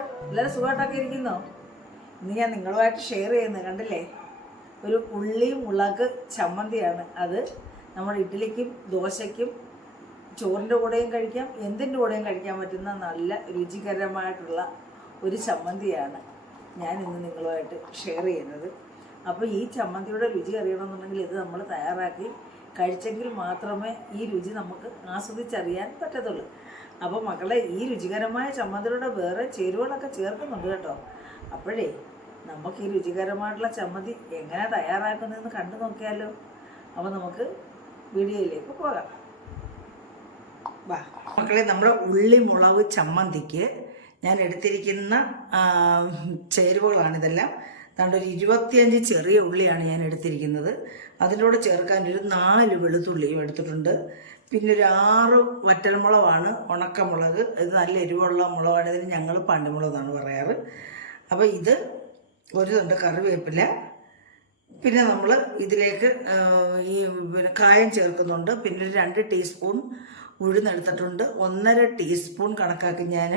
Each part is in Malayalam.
നമസ്കാരം എല്ലാവരും സുഖമായിട്ടൊക്കെ ഇരിക്കുന്നോ. ഇന്ന് ഞാൻ നിങ്ങളുമായിട്ട് ഷെയർ ചെയ്യുന്നത് കണ്ടില്ലേ? ഒരു ഉള്ളി മുളക് ചമ്മന്തിയാണ്. അത് നമ്മുടെ ഇഡ്ഡലിക്കും ദോശയ്ക്കും ചോറിന്റെ കൂടെയും കഴിക്കാം എന്തിന്റെ കൂടെയും കഴിക്കാൻ പറ്റുന്ന നല്ല രുചികരമായിട്ടുള്ള ഒരു ചമ്മന്തിയാണ് ഞാൻ ഇന്ന് നിങ്ങളുമായിട്ട് ഷെയർ ചെയ്യുന്നത്. അപ്പോൾ ഈ ചമ്മന്തിയുടെ രുചി അറിയണമെന്നുണ്ടെങ്കിൽ ഇത് നമ്മൾ തയ്യാറാക്കി കഴിച്ചെങ്കിൽ മാത്രമേ ഈ രുചി നമുക്ക് ആസ്വദിച്ചറിയാൻ പറ്റത്തുള്ളൂ. അപ്പോൾ മക്കളെ ഈ രുചികരമായ ചമ്മന്തിയുടെ വേറെ ചേരുവകളൊക്കെ ചേർക്കുന്നുണ്ട് കേട്ടോ. അപ്പോഴേ നമുക്ക് ഈ രുചികരമായിട്ടുള്ള ചമ്മന്തി എങ്ങനെ തയ്യാറാക്കുന്നതെന്ന് കണ്ടു നോക്കിയാലോ. അപ്പോൾ നമുക്ക് വീഡിയോയിലേക്ക് പോകാം. വാ. മക്കളെ നമ്മുടെ ഉള്ളി മുളക് ചമ്മന്തിക്ക് ഞാൻ എടുത്തിരിക്കുന്ന ചേരുവകളാണിതെല്ലാം അതുകൊണ്ട് ഒരു ഇരുപത്തിയഞ്ച് ചെറിയ ഉള്ളിയാണ് ഞാൻ എടുത്തിരിക്കുന്നത്. അതിനോട് ചേർക്കാൻ ഒരു നാല് വെളുത്തുള്ളിയും എടുത്തിട്ടുണ്ട്. പിന്നെ ഒരു ആറ് വറ്റൽമുളകാണ് ഉണക്കമുളക്. ഇത് നല്ല എരിവുള്ള മുളകാണ് ഇതിന് ഞങ്ങൾ പണ്ടുമുളകാണ് പറയാറ്. അപ്പോൾ ഇത് ഒരു തൊണ്ട് കറിവേപ്പില. പിന്നെ നമ്മൾ ഇതിലേക്ക് ഈ പിന്നെ കായം ചേർക്കുന്നുണ്ട്. പിന്നെ ഒരു രണ്ട് ടീസ്പൂൺ ഉഴുന്നെടുത്തിട്ടുണ്ട്. ഒന്നര ടീസ്പൂൺ കണക്കാക്കി ഞാൻ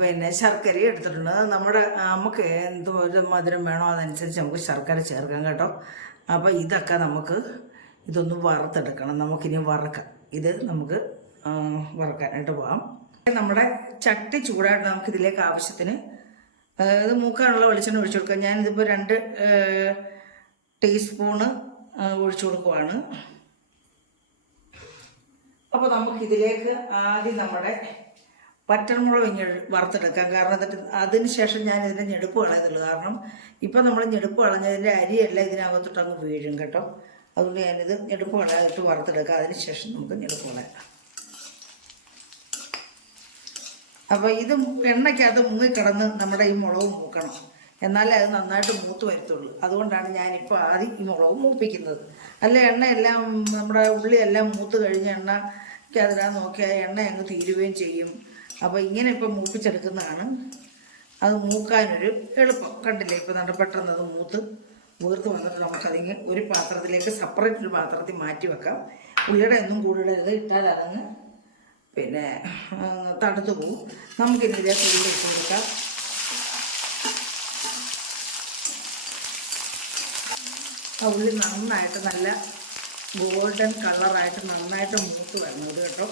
പിന്നെ ശർക്കര എടുത്തിട്ടുണ്ട്. നമ്മുടെ നമുക്ക് എന്ത് ഒരു മധുരം വേണോ അതനുസരിച്ച് നമുക്ക് ശർക്കര ചേർക്കാം കേട്ടോ. അപ്പോൾ ഇതൊക്കെ നമുക്ക് ഇതൊന്ന് വറുത്തെടുക്കണം. നമുക്കിനി വറക്കാം. ഇത് നമുക്ക് വറുക്കാനായിട്ട് പോകാം നമ്മുടെ ചട്ടി ചൂടായിട്ട് നമുക്ക് ഇതിലേക്ക് ആവശ്യത്തിന് ഇത് മൂക്കാനുള്ള വെളിച്ചെണ്ണ ഒഴിച്ചു കൊടുക്കാം. ഞാനിതിപ്പോൾ രണ്ട് ടീസ്പൂണ് ഒഴിച്ചു കൊടുക്കുവാണ്. അപ്പോൾ നമുക്കിതിലേക്ക് ആദ്യം നമ്മുടെ വറ്റൽമുളക് ഇങ്ങനെ വറുത്തെടുക്കാം. കാരണം എന്നിട്ട് അതിന് ശേഷം ഞാൻ ഇതിന്റെ ഞെടുപ്പ് കളയത്തുള്ളൂ. കാരണം ഇപ്പം നമ്മൾ ഞെടുപ്പ് കളഞ്ഞതിന്റെ അരിയല്ല ഇതിനകത്തോട്ട് അങ്ങ് വീഴും കേട്ടോ. അതുകൊണ്ട് ഞാനിത് ഞെടുപ്പ് കളയാതിട്ട് വറുത്തെടുക്കാം. അതിന് ശേഷം നമുക്ക് ഞെടുപ്പ് കളയാം. അപ്പോൾ ഇത് എണ്ണയ്ക്കകത്ത് മുങ്ങിക്കിടന്ന് നമ്മുടെ ഈ മുളക് മൂക്കണം. എന്നാലേ അത് നന്നായിട്ട് മൂത്ത് വരത്തുള്ളൂ. അതുകൊണ്ടാണ് ഞാനിപ്പോൾ ആദ്യം ഈ മുളക് മൂപ്പിക്കുന്നത്. അല്ല എണ്ണയെല്ലാം നമ്മുടെ ഉള്ളിയെല്ലാം മൂത്ത് കഴിഞ്ഞ എണ്ണയ്ക്ക് അതിനാ നോക്കിയാൽ എണ്ണ അങ്ങ് തീരുകയും ചെയ്യും. അപ്പോൾ ഇങ്ങനെ ഇപ്പം മൂപ്പിച്ചെടുക്കുന്നതാണ്. അത് മൂക്കാനൊരു എളുപ്പം. കണ്ടില്ലേ? ഇപ്പം നല്ല പെട്ടെന്ന് അത് മൂത്ത് വീർത്ത് വന്നിട്ട് നമുക്കതിങ്ങനെ ഒരു പാത്രത്തിലേക്ക് സെപ്പറേറ്റ് ഒരു പാത്രത്തിൽ മാറ്റി വെക്കാം. ഉള്ളിയുടെ ഒന്നും കൂടിയിടരുത് ഇട്ടാൽ അതങ്ങ് പിന്നെ തണുത്തു പോവും. നമുക്കിനി ഇതിലേക്ക് ഉള്ളി ഇട്ട് കൊടുക്കാം. ഉള്ളി നന്നായിട്ട് നല്ല ഗോൾഡൻ കളറായിട്ട് നന്നായിട്ട് മൂത്ത് വരുന്നത് കേട്ടോ.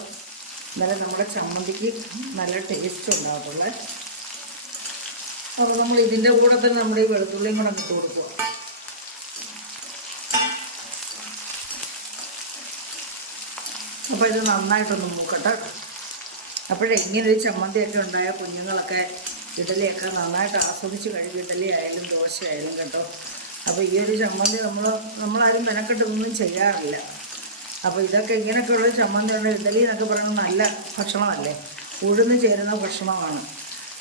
എന്നാലേ നമ്മുടെ ചമ്മന്തിക്ക് നല്ല ടേസ്റ്റ് ഉണ്ടാകത്തുള്ളേ. അപ്പോൾ നമ്മൾ ഇതിന്റെ കൂടെ തന്നെ നമ്മുടെ ഈ വെളുത്തുള്ളിയും കൂടെ ഇട്ട് കൊടുക്കുക. അപ്പോൾ ഇത് നന്നായിട്ടൊന്ന് മൂക്കട്ടെ. അപ്പോഴേ ഇങ്ങനെ ഒരു ചമ്മന്തിയൊക്കെ ഉണ്ടായ കുഞ്ഞുങ്ങളൊക്കെ ഇഡലിയൊക്കെ നന്നായിട്ട് ആസ്വദിച്ച് കഴിക്കും. ഇഡലി ആയാലും ദോശയായാലും കേട്ടോ. അപ്പോൾ ഈ ഒരു ചമ്മന്തി നമ്മൾ നമ്മളാരും മെനക്കെട്ടൊന്നും ചെയ്യാറില്ല. അപ്പോൾ ഇതൊക്കെ ഇങ്ങനെയൊക്കെയുള്ള ചമ്മന്തി ഉണ്ട് ഇഡലി എന്നൊക്കെ പറയുന്നത് നല്ല ഭക്ഷണമല്ലേ? ഉഴുന്ന് ചേരുന്ന ഭക്ഷണമാണ്.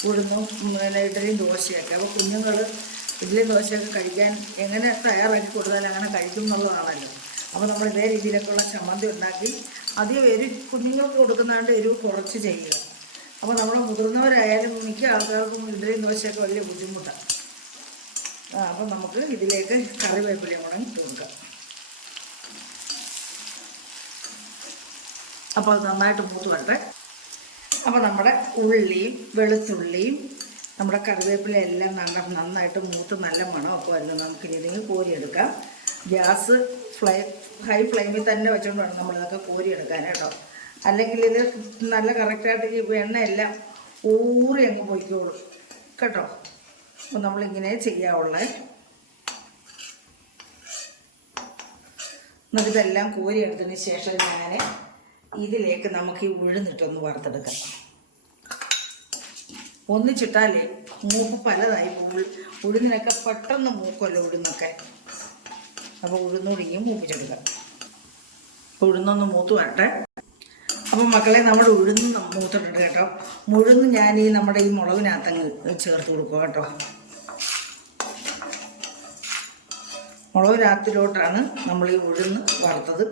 ഉഴുന്നും പിന്നെ ഇഡലിയും ദോശയൊക്കെ. അപ്പോൾ കുഞ്ഞുങ്ങൾ ഇഡലി ദോശയൊക്കെ കഴിക്കാൻ എങ്ങനെ തയ്യാറാക്കി കൊടുത്താൽ അങ്ങനെ കഴിക്കും എന്നുള്ളതാണല്ലോ. അപ്പോൾ നമ്മൾ ഇതേ രീതിയിലൊക്കെയുള്ള ചമ്മന്തി ഉണ്ടാക്കി അധികം എരിവ് കുഞ്ഞുങ്ങൾക്ക് കൊടുക്കുന്നതുകൊണ്ട് എരിവ് കുറച്ച് ചെയ്യുക. അപ്പോൾ നമ്മൾ മുതിർന്നവരായാലും മിക്ക ആൾക്കാർക്കും ഇഡലിയും ദോശയൊക്കെ വലിയ ബുദ്ധിമുട്ടാണ് അപ്പോൾ അപ്പം നമുക്ക് ഇതിലേക്ക് കറിവേപ്പിലയും കൂടെ കൊടുക്കാം. അപ്പോൾ അത് നന്നായിട്ട് മൂത്ത് അപ്പോൾ നമ്മുടെ ഉള്ളിയും വെളുത്തുള്ളിയും നമ്മുടെ കറിവേപ്പില എല്ലാം നല്ല നന്നായിട്ട് മൂത്ത് നല്ല മണമൊക്കെ വരുന്നത് നമുക്ക് ഇതിന് കോരിയെടുക്കാം. ഗ്യാസ് ഫ്ലൈ ഹൈ ഫ്ലെയിമിൽ തന്നെ വെച്ചുകൊണ്ട് വേണം നമ്മളിതൊക്കെ കോരിയെടുക്കാൻ കേട്ടോ. അല്ലെങ്കിൽ ഇത് നല്ല കറക്റ്റായിട്ട് ഈ എണ്ണയെല്ലാം ഊറി അങ്ങ് പൊയ്ക്കോളും. കേട്ടോ? അപ്പോൾ നമ്മളിങ്ങനെ ചെയ്യാവുള്ളേ. എന്നിട്ട് ഇതെല്ലാം കോരി എടുത്തതിന് ശേഷം ഞാൻ ഇതിലേക്ക് നമുക്ക് ഈ ഉഴുന്നിട്ടൊന്ന് വറുത്തെടുക്കാം. ഒന്നിച്ചിട്ടാലേ മൂപ്പ് പലതായി പോകും ഉഴുന്നിനൊക്കെ പെട്ടെന്ന് മൂക്കുമല്ലോ ഉഴുന്നൊക്കെ. അപ്പോൾ ഉഴുന്നൊടിയും മൂപ്പിച്ചെടുക്കാം. അപ്പോൾ ഉഴുന്നൊന്ന് മൂത്ത് വരട്ടെ. അപ്പോൾ മക്കളെ നമ്മൾ ഉഴുന്ന് മൂത്തിട്ടുണ്ട് കേട്ടോ. മുഴുന്ന് ഞാൻ ഈ നമ്മുടെ ഈ മുളകിനകത്തങ്ങ് ചേർത്ത് കൊടുക്കുക കേട്ടോ. മുളകിനകത്തിലോട്ടാണ് നമ്മൾ ഈ ഉഴുന്ന് വറുത്തത്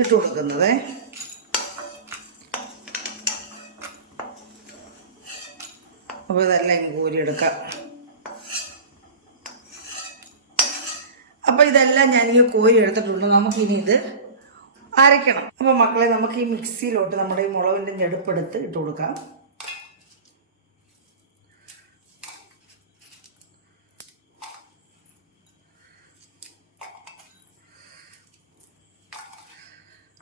ഇട്ട് കൊടുക്കുന്നത്. അപ്പോൾ ഇതെല്ലാം കോരിയെടുക്കാം. അപ്പോൾ ഇതെല്ലാം ഞാൻ ഇങ്ങനെ കോരി എടുത്തിട്ടുണ്ട് നമുക്കിനി ഇത് അരയ്ക്കണം. അപ്പോൾ മക്കളെ നമുക്ക് ഈ മിക്സിയിലോട്ട് നമ്മുടെ ഈ മുളകിന്റെ ഞെടുപ്പെടുത്ത് ഇട്ട് കൊടുക്കാം.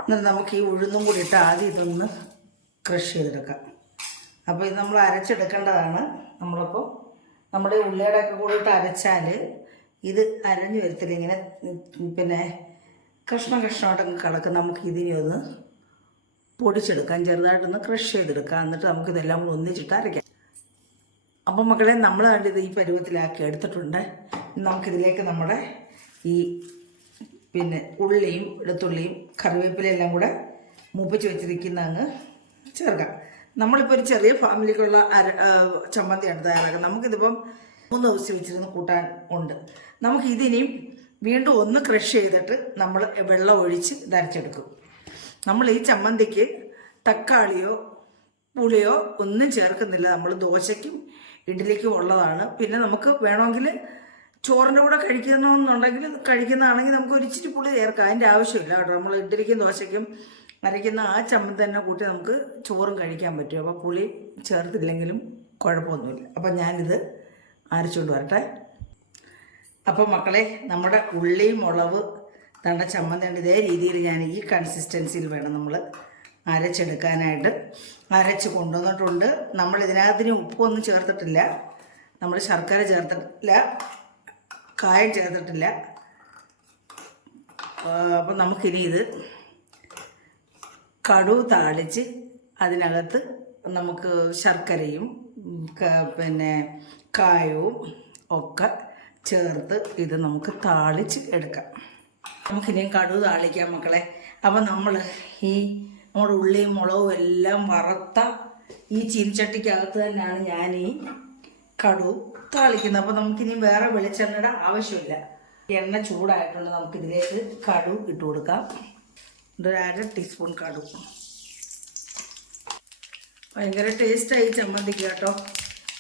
എന്നിട്ട് നമുക്ക് ഈ ഉഴുന്നും കൂടി ഇട്ട് ആദ്യം ഇതൊന്ന് ക്രഷ് ചെയ്തെടുക്കാം. അപ്പോൾ ഇത് നമ്മൾ അരച്ചെടുക്കേണ്ടതാണ്. നമ്മളിപ്പോൾ നമ്മുടെ ഉള്ളിയുടെയൊക്കെ കൂടിയിട്ട് അരച്ചാൽ ഇത് അരഞ്ഞു വരത്തില്ല. ഇങ്ങനെ പിന്നെ കഷ്ണം കഷ്ണമായിട്ടങ്ങ് കിടക്കും നമുക്ക് ഇതിനെ ഒന്ന് പൊടിച്ചെടുക്കാം. ചെറുതായിട്ടൊന്ന് ക്രഷ് ചെയ്തെടുക്കാം. എന്നിട്ട് നമുക്കിതെല്ലാം കൂടി ഒന്നിച്ചിട്ട് അരയ്ക്കാം അപ്പോൾ മക്കളെ നമ്മൾ കണ്ടിത് ഈ പരുവത്തിലാക്കി എടുത്തിട്ടുണ്ട്. നമുക്കിതിലേക്ക് നമ്മുടെ ഈ പിന്നെ ഉള്ളിയും വെളുത്തുള്ളിയും കറിവേപ്പിലയെല്ലാം കൂടെ മൂപ്പിച്ച് വെച്ചിരിക്കുന്ന അങ്ങ് ചേർക്കാം. നമ്മളിപ്പോൾ ഒരു ചെറിയ ഫാമിലിക്കുള്ള അര ചമ്മന്തിയാണ് തയ്യാറാക്കുന്നത്. നമുക്കിതിപ്പം മൂന്ന് ദിവസം വെച്ചിരുന്ന് കൂട്ടാൻ ഉണ്ട്. നമുക്ക് ഇതിനെയും വീണ്ടും ഒന്ന് ക്രഷ് ചെയ്തിട്ട് നമ്മൾ വെള്ളം ഒഴിച്ച് നരച്ചെടുക്കും നമ്മൾ ഈ ചമ്മന്തിക്ക് തക്കാളിയോ പുളിയോ ഒന്നും ചേർക്കുന്നില്ല. നമ്മൾ ദോശയ്ക്കും ഇഡ്ഡലിക്കും ഉള്ളതാണ്. പിന്നെ നമുക്ക് വേണമെങ്കിൽ ചോറിന്റെ കൂടെ കഴിക്കണമെന്നുണ്ടെങ്കിൽ കഴിക്കുന്നതാണെങ്കിൽ നമുക്ക് ഒരു ഇച്ചിരി പുളി ചേർക്കാം. അതിന്റെ ആവശ്യമില്ല കേട്ടോ. നമ്മൾ ഇഡ്ഡലിക്കും ദോശയ്ക്കും അരയ്ക്കുന്ന ആ ചമ്മന്തി തന്നെ കൂട്ടി നമുക്ക് ചോറും കഴിക്കാൻ പറ്റും. അപ്പോൾ പുളി ചേർത്തില്ലെങ്കിലും കുഴപ്പമൊന്നുമില്ല. അപ്പം ഞാനിത് അരച്ചുകൊണ്ട് വരട്ടെ. അപ്പോൾ മക്കളെ നമ്മുടെ ഉള്ളി മുളവ് തണ്ട ചമ്മന്തി ഉണ്ട് ഇതേ രീതിയിൽ ഞാൻ ഈ കൺസിസ്റ്റൻസിയിൽ വേണം നമ്മൾ അരച്ചെടുക്കാനായിട്ട്. അരച്ച് കൊണ്ടുവന്നിട്ടുണ്ട്. നമ്മൾ ഇതിനകത്തിന് ഉപ്പൊന്നും ചേർത്തിട്ടില്ല. നമ്മൾ ശർക്കര ചേർത്തിട്ടില്ല. കായം ചേർത്തിട്ടില്ല. അപ്പം നമുക്കിനി ഇത് കടുവ് താളിച്ച് അതിനകത്ത് നമുക്ക് ശർക്കരയും പിന്നെ കായവും ഒക്കെ ചേർത്ത് ഇത് നമുക്ക് താളിച്ച് എടുക്കാം. നമുക്കിനിയും കടു താളിക്കാം മക്കളെ. അപ്പം നമ്മൾ ഈ നമ്മുടെ ഉള്ളിയും മുളകും എല്ലാം വറുത്ത ഈ ചീനിച്ചട്ടിക്കകത്ത് തന്നെയാണ് ഞാൻ ഈ കടു താളിക്കുന്നത്. അപ്പം നമുക്കിനി വേറെ വെളിച്ചെണ്ണയുടെ ആവശ്യമില്ല. എണ്ണ ചൂടായിട്ടുണ്ട്. നമുക്കിതിലേക്ക് കടു ഇട്ട് കൊടുക്കാം. ഒരു അര ടീസ്പൂൺ കടുക് ഭയങ്കര ടേസ്റ്റായി ചമ്മന്തിക്ക് കേട്ടോ.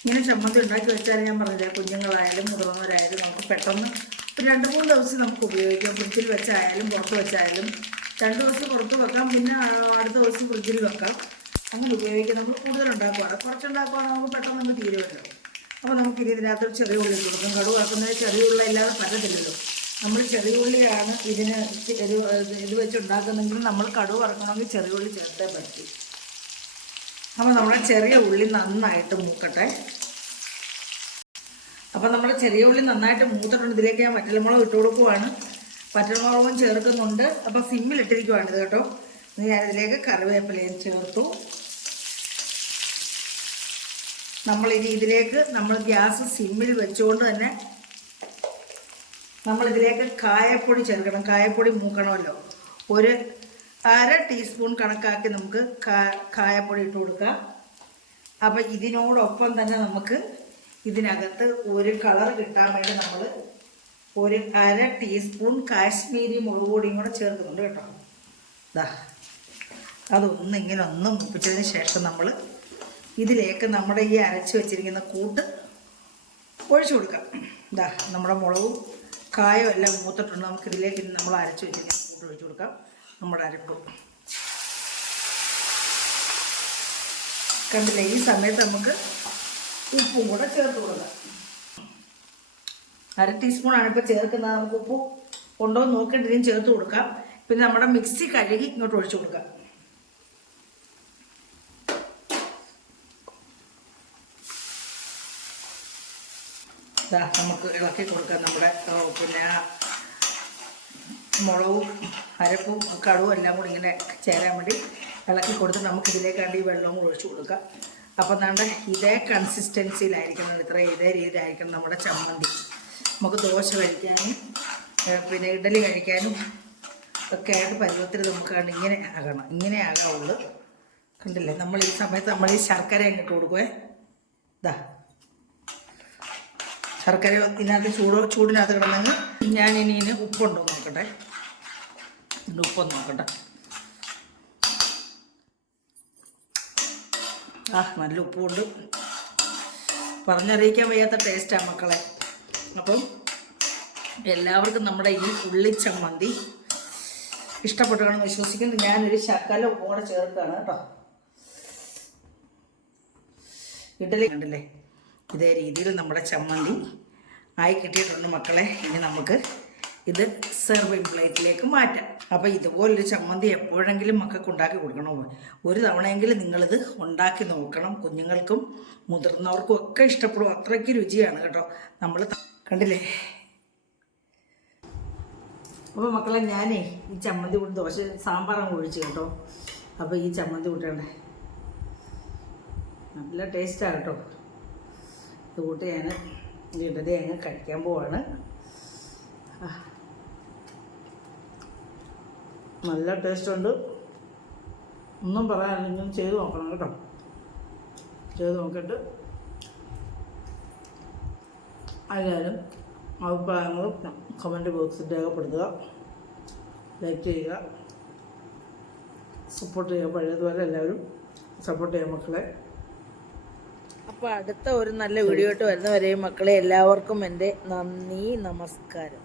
ഇങ്ങനെ ചമ്മന്തി ഉണ്ടാക്കി വെച്ചാൽ ഞാൻ പറഞ്ഞില്ല കുഞ്ഞുങ്ങളായാലും മുതിർന്നവരായാലും നമുക്ക് പെട്ടെന്ന് ഒരു രണ്ട് മൂന്ന് ദിവസം നമുക്ക് ഉപയോഗിക്കാം. ഫ്രിഡ്ജിൽ വെച്ചായാലും പുറത്ത് വെച്ചായാലും രണ്ട് ദിവസം പുറത്ത് വെക്കാം പിന്നെ അടുത്ത ദിവസം ഫ്രിഡ്ജിൽ വെക്കാം. അങ്ങനെ ഉപയോഗിക്കാം നമ്മൾ കൂടുതൽ ഉണ്ടാക്കുവാണ് കുറച്ചുണ്ടാക്കുവാണെങ്കിൽ നമുക്ക് പെട്ടെന്ന് നമുക്ക് തീരുമല്ലോ അപ്പോൾ നമുക്ക് ഇനി ഇതിനകത്ത് ചെറിയ ഉള്ളി കൊടുക്കും. കടുവാക്കുന്നതിന് ചെറിയ ഉള്ള ഇല്ലാതെ പറ്റത്തില്ലല്ലോ. നമ്മൾ ചെറിയ ഉള്ളിയാണ് ഇതിന് ഇത് വെച്ച് ഉണ്ടാക്കുന്നെങ്കിൽ നമ്മൾ കടുവ് വറക്കണമെങ്കിൽ ചെറിയ ഉള്ളി ചേർത്തേ പറ്റി. അപ്പോൾ നമ്മുടെ ചെറിയ ഉള്ളി നന്നായിട്ട് മൂക്കട്ടെ. അപ്പോൾ നമ്മൾ ചെറിയ ഉള്ളി നന്നായിട്ട് മൂത്തിട്ടുണ്ട്. ഇതിലേക്ക് ഞാൻ വറ്റൽമുളക് ഇട്ട് കൊടുക്കുവാണ്. വറ്റൽമുളകും ചേർക്കുന്നുണ്ട്. അപ്പോൾ സിമ്മിൽ ഇട്ടിരിക്കുവാണ് ഇത് കേട്ടോ. ഞാനിതിലേക്ക് കറിവേപ്പിലയും ചേർത്തു. നമ്മളിനി ഇതിലേക്ക് നമ്മൾ ഗ്യാസ് സിമ്മിൽ വെച്ചുകൊണ്ട് തന്നെ നമ്മളിതിലേക്ക് കായപ്പൊടി ചേർക്കണം. കായപ്പൊടി മൂക്കണമല്ലോ. ഒരു അര ടീസ്പൂൺ കണക്കാക്കി നമുക്ക് കായപ്പൊടി ഇട്ട് കൊടുക്കാം. അപ്പം ഇതിനോടൊപ്പം തന്നെ നമുക്ക് ഇതിനകത്ത് ഒരു കളർ കിട്ടാൻ വേണ്ടി നമ്മൾ ഒരു അര ടീസ്പൂൺ കാശ്മീരി മുളക് പൊടിയും കൂടെ ചേർക്കുന്നുണ്ട് കേട്ടോ. ദാ അതൊന്ന് ഇങ്ങനെ ഒന്ന് മുപ്പിച്ചതിന് ശേഷം നമ്മൾ ഇതിലേക്ക് നമ്മുടെ ഈ അരച്ച് വെച്ചിരിക്കുന്ന കൂട്ട് ഒഴിച്ചു കൊടുക്കാം. ദാ നമ്മുടെ മുളകും കായും എല്ലാം മൂത്തിട്ടുണ്ട്. നമുക്ക് ഇതിലേക്ക് നമ്മൾ അരച്ച് വെച്ചിട്ട് കൂട്ട് ഒഴിച്ചു കൊടുക്കാം. നമ്മുടെ അരപ്പ്. കണ്ടില്ലേ ഈ സമയത്ത് നമുക്ക് ഉപ്പും കൂടെ ചേർത്ത് കൊടുക്കാം. അര ടീസ്പൂണാണ് ഇപ്പോൾ ചേർക്കുന്നത്. നമുക്ക് ഉപ്പ് കൊണ്ടുപോയി നോക്കിയിട്ട് ചേർത്ത് കൊടുക്കാം. പിന്നെ നമ്മുടെ മിക്സി കഴുകി ഇങ്ങോട്ട് ഒഴിച്ചു കൊടുക്കാം. നമുക്ക് ഇളക്കി കൊടുക്കാം നമ്മുടെ പിന്നെ മുളകും അരപ്പും കടുവും എല്ലാം കൂടി ഇങ്ങനെ ചേരാൻ വേണ്ടി ഇളക്കി കൊടുത്ത് നമുക്ക് ഇതിലേക്കാണ്ട് ഈ വെള്ളവും ഒഴിച്ചു കൊടുക്കാം. അപ്പം നമ്മുടെ ഇതേ കൺസിസ്റ്റൻസിയിലായിരിക്കണം ഇത്ര ഇതേ രീതിയിലായിരിക്കണം നമ്മുടെ ചമ്മന്തി. നമുക്ക് ദോശ കഴിക്കാനും പിന്നെ ഇഡലി കഴിക്കാനും ഒക്കെ ആയിട്ട് പരുവത്തിൽ നമുക്ക് കണ്ട് ഇങ്ങനെ ആകണം ഇങ്ങനെ ആകാവുള്ളൂ. കണ്ടില്ലേ? നമ്മൾ ഈ സമയത്ത് നമ്മൾ ഈ ശർക്കര അങ്ങോട്ട് കൊടുക്കുവേ. ഇതാ ശർക്കര ഇതിനകത്ത് ചൂട് ചൂടിനകത്ത് കിടന്നെങ്കിൽ ഞാൻ ഇനി ഇതിന് ഉപ്പുണ്ടോ നോക്കട്ടെ. ഉപ്പൊന്ന് നോക്കട്ടെ. ആ നല്ല ഉപ്പുണ്ട്. പറഞ്ഞറിയിക്കാൻ വയ്യാത്ത ടേസ്റ്റാണ് മക്കളെ. അപ്പം എല്ലാവർക്കും നമ്മുടെ ഈ ഉള്ളിച്ചമ്മന്തി ഇഷ്ടപ്പെട്ടാണെന്ന് വിശ്വസിക്കുന്നു. ഞാനൊരു ശക്കല കൂടെ ചേർക്കുകയാണ് കേട്ടോ. ഇഡലി കണ്ടില്ലേ? ഇതേ രീതിയിൽ നമ്മുടെ ചമ്മന്തി ആയി കിട്ടിയിട്ടുണ്ട് മക്കളെ. ഇനി നമുക്ക് ഇത് സെർവിങ് പ്ലേറ്റിലേക്ക് മാറ്റാം. അപ്പോൾ ഇതുപോലൊരു ചമ്മന്തി എപ്പോഴെങ്കിലും മക്കൾക്ക് ഉണ്ടാക്കി കൊടുക്കണം. ഒരു തവണയെങ്കിലും നിങ്ങളിത് ഉണ്ടാക്കി നോക്കണം. കുഞ്ഞുങ്ങൾക്കും മുതിർന്നവർക്കും ഒക്കെ ഇഷ്ടപ്പെടും. അത്രയ്ക്ക് രുചിയാണ് കേട്ടോ. നമ്മൾ കണ്ടില്ലേ? അപ്പോൾ മക്കളെ ഞാനേ ഈ ചമ്മന്തി കൂടി ദോശ സാമ്പാറും ഒഴിച്ച് കേട്ടോ. അപ്പോൾ ഈ ചമ്മന്തി കൂട്ടണ്ടേ. നല്ല ടേസ്റ്റാണ് കേട്ടോ. ഇത് ഞാൻ ഇടതേ അങ്ങ് കഴിക്കാൻ പോവാണ്. നല്ല ടേസ്റ്റ് ഉണ്ട്. ഒന്നും പറയാനില്ലെങ്കിലും ചെയ്ത് നോക്കണം കേട്ടോ. ചെയ്ത് നോക്കിയിട്ട് ആയാലും അഭിപ്രായങ്ങളും കമന്റ് ബോക്സിൽ രേഖപ്പെടുത്തുക. ലൈക്ക് ചെയ്യുക. സപ്പോർട്ട് ചെയ്യുക. പഴയതുപോലെ എല്ലാവരും സപ്പോർട്ട് ചെയ്യുക മക്കളെ. അപ്പോൾ അടുത്ത ഒരു നല്ല വീഡിയോ ആയിട്ട് വരുന്നവരെയും മക്കളെ എല്ലാവർക്കും എന്റെ നന്ദി നമസ്കാരം.